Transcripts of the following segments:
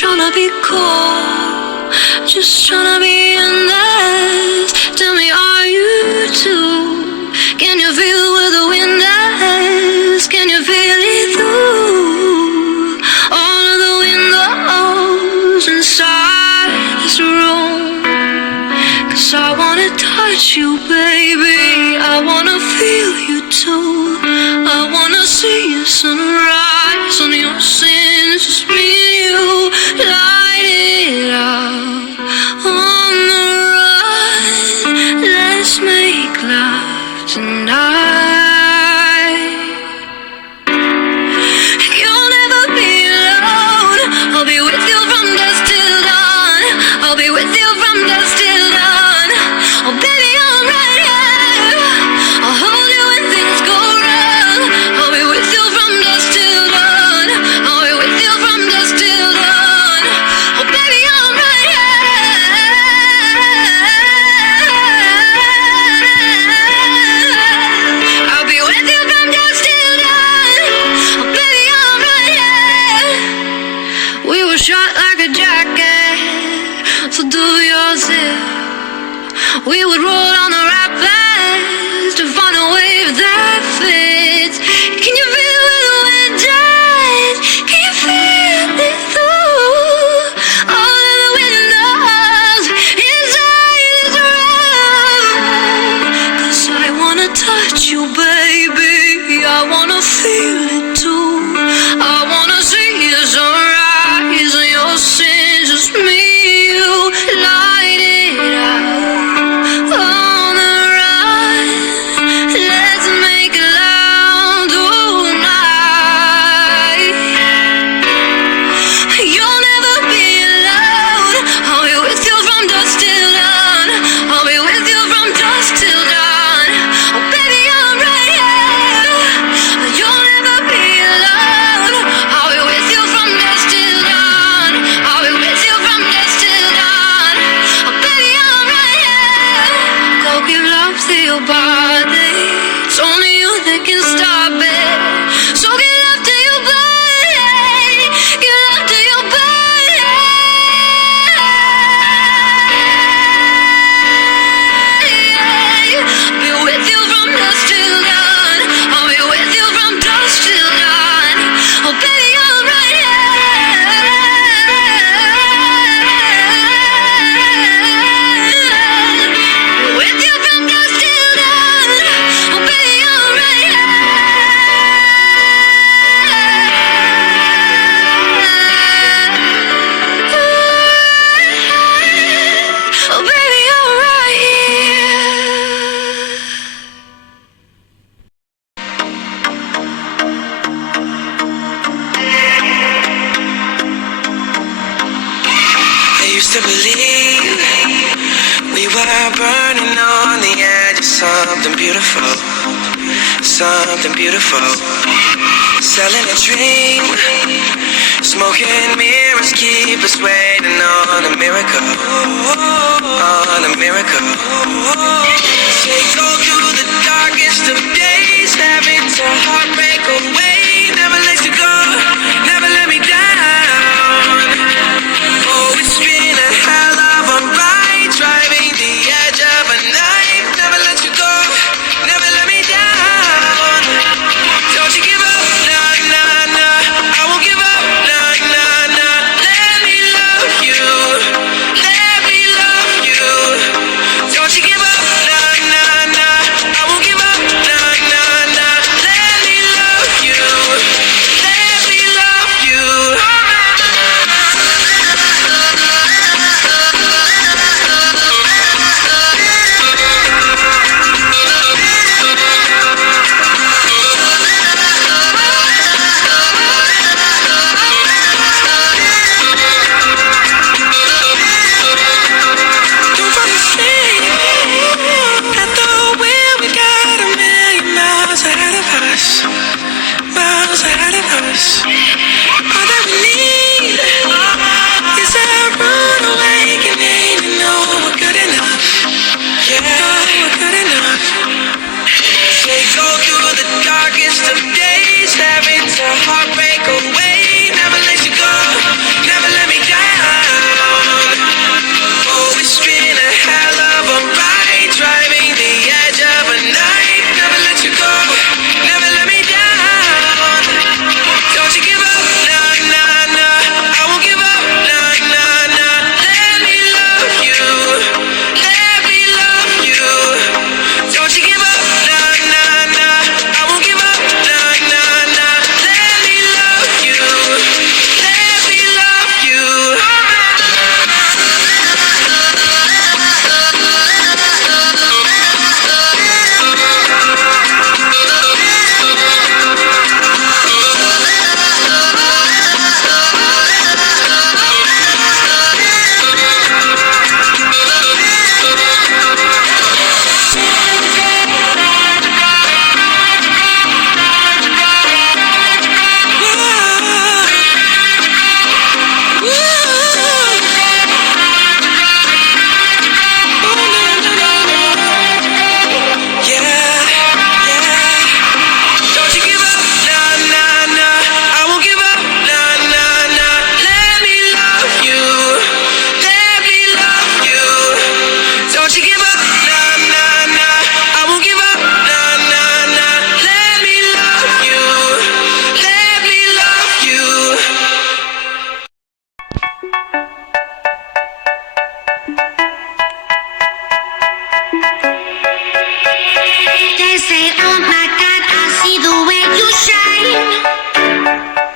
tryna be cool, just tryna be honest. Tell me, are you too? Can you feel where the wind is? Can you feel it through all of the windows inside this room? 'Cause I wanna touch you, baby, I wanna feel you too. I wanna see your sunrise on your sins, just me and you, light it up on the run. Let's make love tonight. You'll never be alone. I'll be with you from dusk till dawn. I'll be with you from dusk till dawn. Oh baby, I'm right here. I'll hold you when things go wrong. I'll be with you from dusk till dawn. I'll be with you from dusk till dawn. Oh baby, I'm right here. I'll be with you from dusk till dawn. Oh baby, I'm right here. We were shot like a jacket, so do yours here. We would roll on the rapids to find a wave that fits. Can you feel where the wind dies? Can you feel it through all of the windows inside this room? 'Cause I wanna touch you, baby, I wanna feel it too. I wanna see your sunrise and your sins, just me, you, light it up on the run. Let's make love tonight. You'll never be alone. I'll be with you from dusk till dawn. I'll be with you from dusk till dawn. Oh baby, I'm right here. You'll never be alone. I'll be with you from dusk till dawn. I'll be with you from dusk till dawn. Oh baby, I'm right here. Go give love to your body. It's only you that can stop it. So give love to your body. Give love to your body. I'll be with you from dusk till dawn. I'll be with you from dusk till dawn. Oh baby, I'm right here. With you from dusk till dawn. Oh baby, I'm right here. Oh baby, I'm right here. I used to believe we were burning on the edge of something beautiful, something beautiful. Selling a dream, smoking mirrors keep us waiting on a miracle, on a miracle. Take all through the darkest of days, having to heartbreak away. Never let you go, never let me down. Oh, it's been a hell of a ride, driving the edge of a knife. Never let you go, never let me down. Don't you give up, nah, nah, nah. I won't give up, nah, nah, nah. Let me love you, let me love you.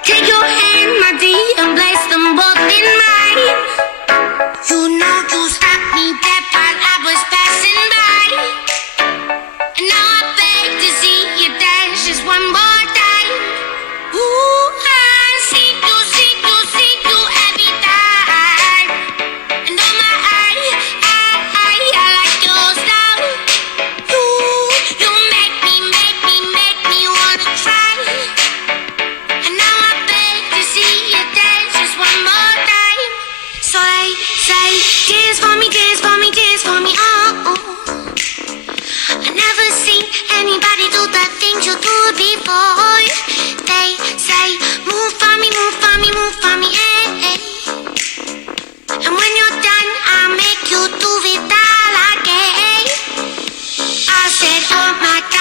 Take your hand, my dear, and place them both in mine. You know you stopped me dead while I was passing by. And now I beg to see you dance just one more time. Ooh, I see you every time. And oh my, I like your style. You make me wanna try. And now I beg to see you dance just one more time. So they say, dance for me, dance for me, dance for me, oh. I never seen anybody do the things you do before. They say, move for me, move for me, move for me, eh, eh. And when you're done, I'll make you do it all again. I said, oh my God.